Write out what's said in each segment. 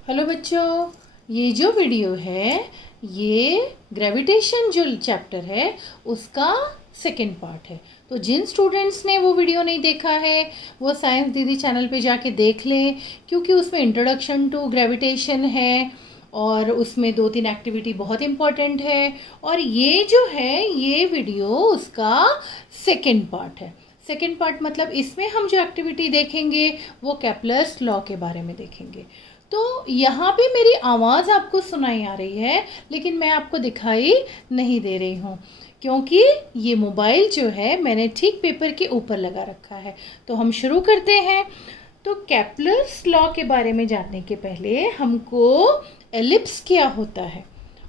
Hello बच्चों, ये जो वीडियो है ये ग्रेविटेशन जो चैप्टर है उसका सेकंड पार्ट है। तो जिन स्टूडेंट्स ने वो वीडियो नहीं देखा है वो साइंस दीदी चैनल पे जाके देख लें, क्योंकि उसमें इंट्रोडक्शन टू ग्रेविटेशन है और उसमें 2-3 एक्टिविटी बहुत इम्पॉर्टेंट है। और ये जो है ये वीडियो उसका सेकंड पार्ट है। सेकंड पार्ट मतलब इसमें हम जो एक्टिविटी देखेंगे वो केप्लर्स लॉ के बारे में देखेंगे। तो यहाँ पे मेरी आवाज़ आपको सुनाई आ रही है, लेकिन मैं आपको दिखाई नहीं दे रही हूँ क्योंकि ये मोबाइल जो है मैंने ठीक पेपर के ऊपर लगा रखा है। तो हम शुरू करते हैं। तो केप्लर्स लॉ के बारे में जानने के पहले हमको एलिप्स क्या होता है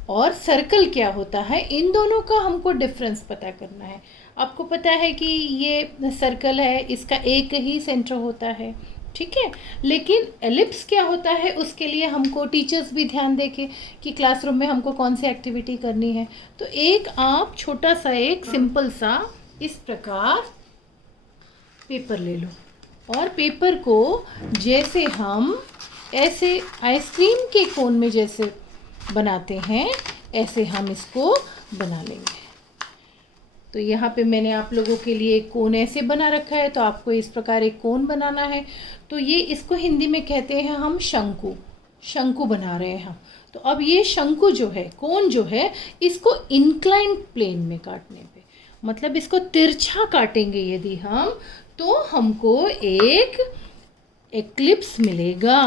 और सर्कल क्या होता है, इन दोनों का हमको डिफरेंस पता करना है। आपको पता है कि ये सर्कल है, इसका एक ही सेंटर होता है, ठीक है। लेकिन एलिप्स क्या होता है उसके लिए हमको टीचर्स भी ध्यान देके कि क्लासरूम में हमको कौन सी एक्टिविटी करनी है। तो एक आप छोटा सा एक सिंपल सा इस प्रकार पेपर ले लो और पेपर को जैसे हम ऐसे आइसक्रीम के कोन में जैसे बनाते हैं ऐसे हम इसको बना लेंगे। तो यहाँ पे मैंने आप लोगों के लिए एक कोन ऐसे बना रखा है, तो आपको इस प्रकार एक कोन बनाना है। तो ये इसको हिंदी में कहते हैं हम शंकु, शंकु बना रहे हैं हम। तो अब ये शंकु जो है, कोन जो है, इसको इंक्लाइंड प्लेन में काटने पे, मतलब इसको तिरछा काटेंगे यदि हम, तो हमको एक एक्लिप्स मिलेगा।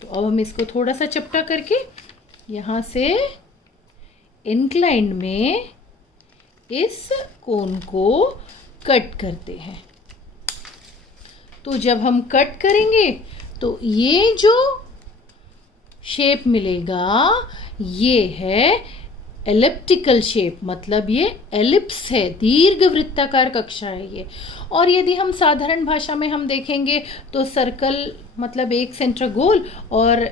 तो अब हम इसको थोड़ा सा चपटा करके यहाँ से इंक्लाइंड में इस कोन को कट करते हैं। तो जब हम कट करेंगे तो ये जो शेप मिलेगा ये है एलिप्टिकल शेप, मतलब ये एलिप्स है, दीर्घ वृत्ताकार कक्षा है ये। और यदि हम साधारण भाषा में हम देखेंगे तो सर्कल मतलब एक सेंटर गोल, और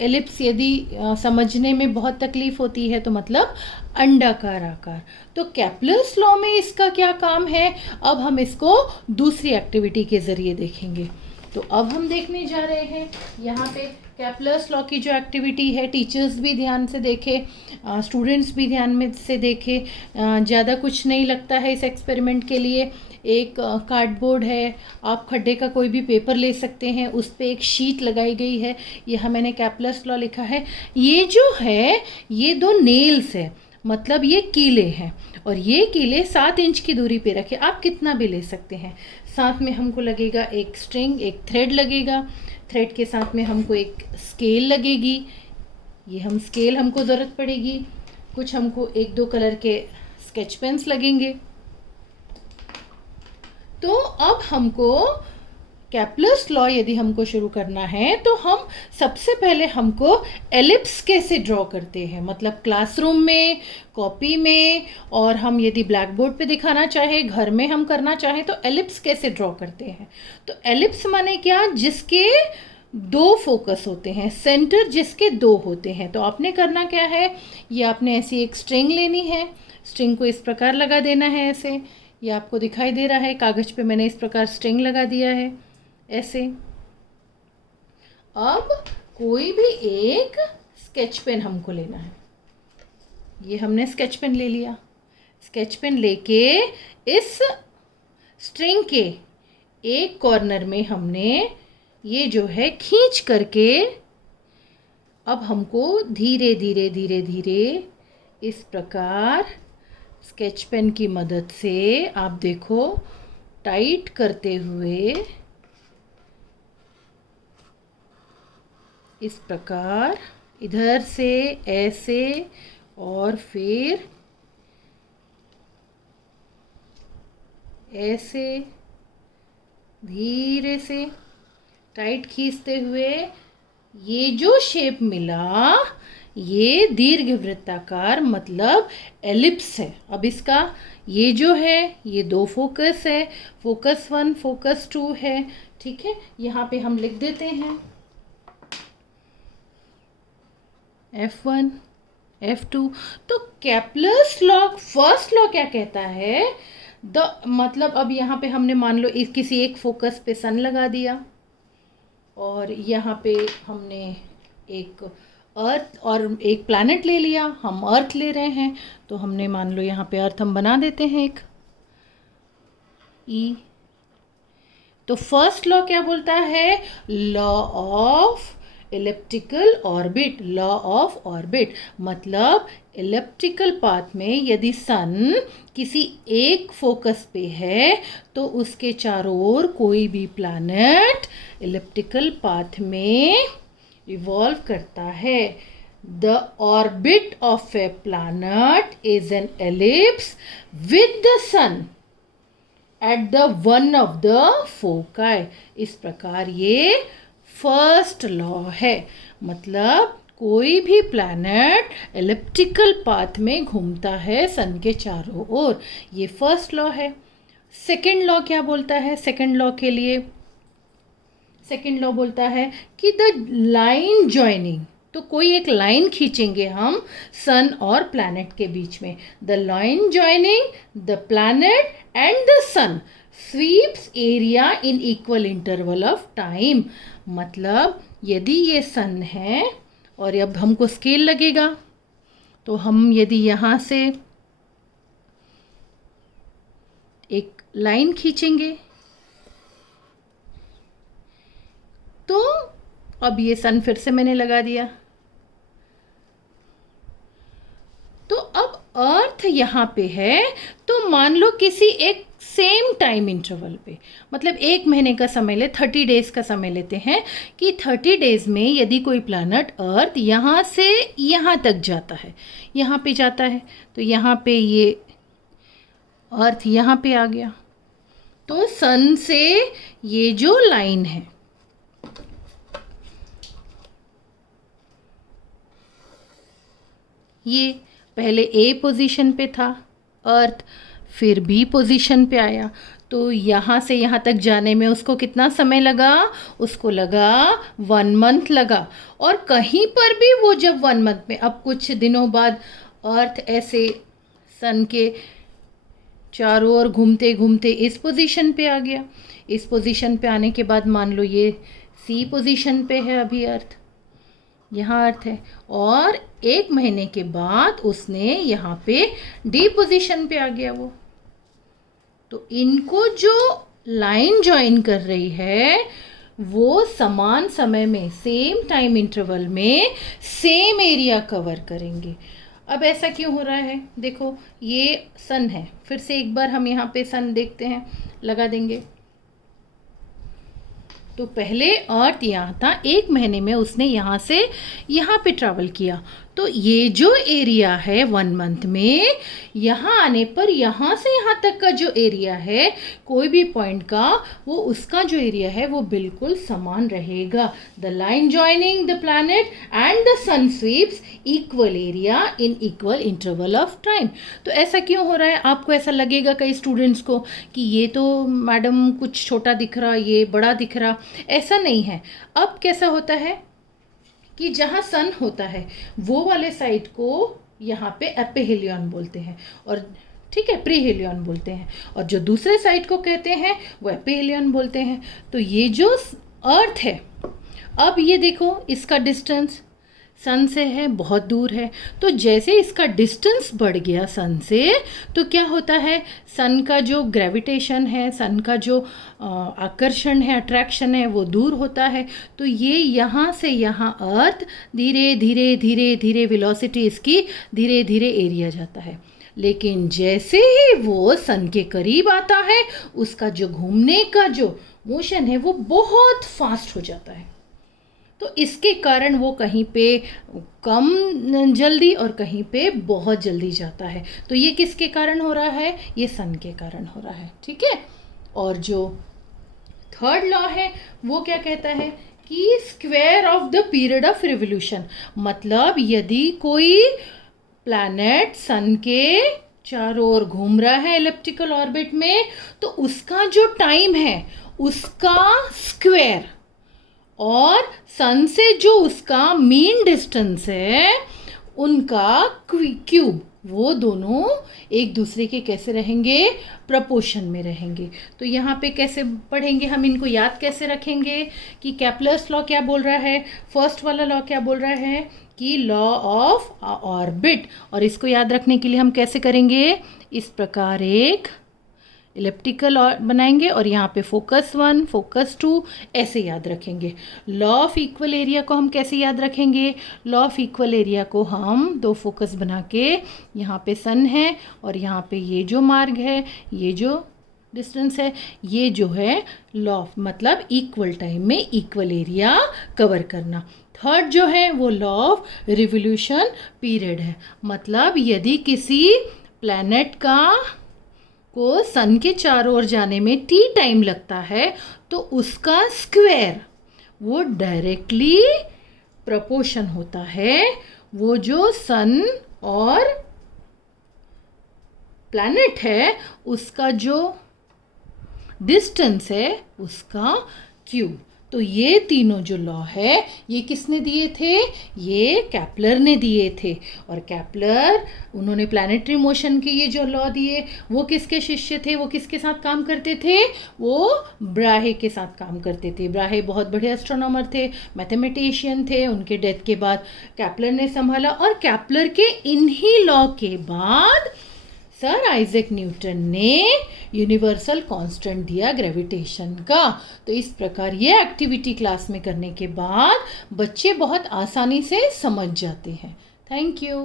एलिप्स यदि समझने में बहुत तकलीफ होती है तो मतलब अंडाकार आकार। तो केप्लर्स लॉ में इसका क्या काम है, अब हम इसको दूसरी एक्टिविटी के ज़रिए देखेंगे। तो अब हम देखने जा रहे हैं यहाँ पे केप्लर्स लॉ की जो एक्टिविटी है, टीचर्स भी ध्यान से देखें, स्टूडेंट्स भी ध्यान में से देखें। ज़्यादा कुछ नहीं लगता है इस एक्सपेरिमेंट के लिए। एक कार्डबोर्ड है, आप खड्डे का कोई भी पेपर ले सकते हैं, उस पर एक शीट लगाई गई है, यहाँ मैंने केप्लर्स लॉ लिखा है। ये जो है ये 2 नेल्स है, मतलब ये कीले हैं, और ये कीले 7 इंच की दूरी पे रखे, आप कितना भी ले सकते हैं। साथ में हमको लगेगा एक स्ट्रिंग, एक थ्रेड लगेगा, थ्रेड के साथ में हमको एक स्केल लगेगी, ये हम स्केल हमको ज़रूरत पड़ेगी। कुछ हमको 1-2 कलर के स्केच पेन्स लगेंगे। तो अब हमको केप्लर्स लॉ यदि हमको शुरू करना है तो हम सबसे पहले हमको एलिप्स कैसे ड्रॉ करते हैं, मतलब क्लासरूम में, कॉपी में, और हम यदि ब्लैक बोर्ड पे दिखाना चाहे, घर में हम करना चाहें तो एलिप्स कैसे ड्रॉ करते हैं। तो एलिप्स माने क्या, जिसके 2 फोकस होते हैं, सेंटर जिसके 2 होते हैं। तो आपने करना क्या है, ये आपने ऐसी एक स्ट्रिंग लेनी है, स्ट्रिंग को इस प्रकार लगा देना है ऐसे, ये आपको दिखाई दे रहा है कागज़ पे मैंने इस प्रकार स्ट्रिंग लगा दिया है ऐसे। अब कोई भी एक स्केच पेन हमको लेना है, ये हमने स्केच पेन ले लिया। स्केच पेन लेके इस स्ट्रिंग के एक कॉर्नर में हमने ये जो है खींच करके, अब हमको धीरे धीरे धीरे धीरे इस प्रकार स्केच पेन की मदद से, आप देखो, टाइट करते हुए इस प्रकार इधर से ऐसे और फिर ऐसे धीरे से टाइट खींचते हुए ये जो शेप मिला ये दीर्घ वृत्ताकार मतलब एलिप्स है। अब इसका ये जो है ये 2 फोकस है, फोकस 1 फोकस 2 है, ठीक है। यहाँ पे हम लिख देते हैं F1 F2। तो केप्लर्स लॉ फर्स्ट लॉ क्या कहता है, मतलब अब यहाँ पे हमने मान लो किसी एक फोकस पे सन लगा दिया, और यहाँ पे हमने एक अर्थ और एक प्लैनेट ले लिया, हम अर्थ ले रहे हैं, तो हमने मान लो यहाँ पे अर्थ हम बना देते हैं एक ई। तो फर्स्ट लॉ क्या बोलता है? Law of elliptical orbit. Law of orbit मतलब इलिप्टिकल पाथ में यदि सन किसी एक फोकस पे है तो उसके चारों ओर कोई भी प्लैनेट इलिप्टिकल पाथ में इवॉल्व करता है। The orbit of a planet is an ellipse with the sun at the one of the foci. इस प्रकार ये फर्स्ट लॉ है, मतलब कोई भी प्लैनेट एलिप्टिकल पाथ में घूमता है सन के चारों ओर। ये फर्स्ट लॉ है। सेकंड लॉ क्या बोलता है? सेकंड लॉ के लिए सेकंड लॉ बोलता है कि द लाइन ज्वाइनिंग, तो कोई एक लाइन खींचेंगे हम सन और प्लैनेट के बीच में। The line joining the planet and the sun sweeps area in equal interval of time. मतलब यदि ये सन है और अब हमको स्केल लगेगा, तो हम यदि यहाँ से एक लाइन खींचेंगे तो अब ये सन फिर से मैंने लगा दिया, तो अब अर्थ यहाँ पे है, तो मान लो किसी एक सेम टाइम इंटरवल पे, मतलब 1 महीने का समय ले, 30 डेज का समय लेते हैं कि 30 डेज में यदि कोई प्लैनेट अर्थ यहाँ से यहाँ तक जाता है, यहाँ पे जाता है, तो यहाँ पे ये अर्थ यहाँ पे आ गया, तो सन से ये जो लाइन है ये पहले ए पोजीशन पे था अर्थ, फिर बी पोजीशन पे आया, तो यहाँ से यहाँ तक जाने में उसको कितना समय लगा? उसको लगा 1 मंथ लगा। और कहीं पर भी वो जब 1 मंथ में, अब कुछ दिनों बाद अर्थ ऐसे सन के चारों ओर घूमते घूमते इस पोजीशन पे आ गया। इस पोजीशन पे आने के बाद मान लो ये सी पोजीशन पे है अभी अर्थ, यहाँ अर्थ है, और 1 महीने के बाद उसने यहाँ पे डी पोजीशन पे आ गया वो। तो इनको जो लाइन ज्वाइन कर रही है वो समान समय में, सेम टाइम इंटरवल में सेम एरिया कवर करेंगे। अब ऐसा क्यों हो रहा है? देखो ये सन है, फिर से एक बार हम यहाँ पे सन देखते हैं, लगा देंगे। तो पहले अर्थ यहाँ था, 1 महीने में उसने यहाँ से यहाँ पे ट्रैवल किया, तो ये जो एरिया है 1 मंथ में, यहाँ आने पर यहाँ से यहाँ तक का जो एरिया है कोई भी पॉइंट का, वो उसका जो एरिया है वो बिल्कुल समान रहेगा। The line joining the planet and the sun sweeps equal area in equal interval of time. तो ऐसा क्यों हो रहा है? आपको ऐसा लगेगा कई स्टूडेंट्स को कि ये तो मैडम कुछ छोटा दिख रहा, ये बड़ा दिख रहा। ऐसा नहीं है। अब कैसा होता है कि जहाँ सन होता है वो वाले साइड को यहाँ पे एपिहेलियन बोलते हैं, और ठीक है प्रीहेलियन बोलते हैं, और जो दूसरे साइड को कहते हैं वो एपिहेलियन बोलते हैं। तो ये जो अर्थ है, अब ये देखो इसका डिस्टेंस सन से है, बहुत दूर है, तो जैसे इसका डिस्टेंस बढ़ गया सन से, तो क्या होता है, सन का जो ग्रेविटेशन है, सन का जो आकर्षण है, अट्रैक्शन है, वो दूर होता है। तो ये यहाँ से यहाँ अर्थ धीरे धीरे धीरे धीरे वेलोसिटी इसकी धीरे धीरे एरिया जाता है, लेकिन जैसे ही वो सन के करीब आता है उसका जो घूमने का जो मोशन है वो बहुत फास्ट हो जाता है। तो इसके कारण वो कहीं पे कम जल्दी और कहीं पे बहुत जल्दी जाता है। तो ये किसके कारण हो रहा है? ये सन के कारण हो रहा है, ठीक है। और जो थर्ड लॉ है वो क्या कहता है कि square of the period of revolution, मतलब यदि कोई प्लैनेट सन के चारों ओर घूम रहा है एलिप्टिकल ऑर्बिट में, तो उसका जो टाइम है उसका स्क्वायर, और सन से जो उसका मीन डिस्टेंस है उनका क्यूब, वो दोनों एक दूसरे के कैसे रहेंगे, प्रपोर्शन में रहेंगे। तो यहाँ पे कैसे पढ़ेंगे हम, इनको याद कैसे रखेंगे कि केपलर्स लॉ क्या बोल रहा है, फर्स्ट वाला लॉ क्या बोल रहा है कि लॉ ऑफ ऑर्बिट। और इसको याद रखने के लिए हम कैसे करेंगे, इस प्रकार एक इलिप्टिकल बनाएंगे और यहाँ पे फोकस 1 फोकस 2 ऐसे याद रखेंगे। लॉ ऑफ इक्वल एरिया को हम कैसे याद रखेंगे, लॉ ऑफ इक्वल एरिया को हम 2 फोकस बना के, यहाँ पे सन है और यहाँ पे ये जो मार्ग है, ये जो डिस्टेंस है, ये जो है लॉ ऑफ मतलब इक्वल टाइम में इक्वल एरिया कवर करना। थर्ड जो है वो लॉ ऑफ रिवोल्यूशन पीरियड है, मतलब यदि किसी प्लैनेट को सन के चारों ओर जाने में t टाइम लगता है तो उसका स्क्वायर वो डायरेक्टली प्रोपोर्शन होता है वो जो सन और प्लैनेट है उसका जो डिस्टेंस है उसका क्यूब। तो ये तीनों जो लॉ है ये किसने दिए थे, ये केपलर ने दिए थे। और केपलर उन्होंने प्लैनेटरी मोशन के ये जो लॉ दिए वो किसके शिष्य थे, वो किसके साथ काम करते थे, वो ब्राहे के साथ काम करते थे। ब्राहे बहुत बड़े एस्ट्रोनॉमर थे, मैथमेटिशियन थे। उनके डेथ के बाद केपलर ने संभाला और केपलर के इन्हीं लॉ के बाद सर आइजैक न्यूटन ने यूनिवर्सल कांस्टेंट दिया ग्रेविटेशन का। तो इस प्रकार ये एक्टिविटी क्लास में करने के बाद बच्चे बहुत आसानी से समझ जाते हैं। Thank you.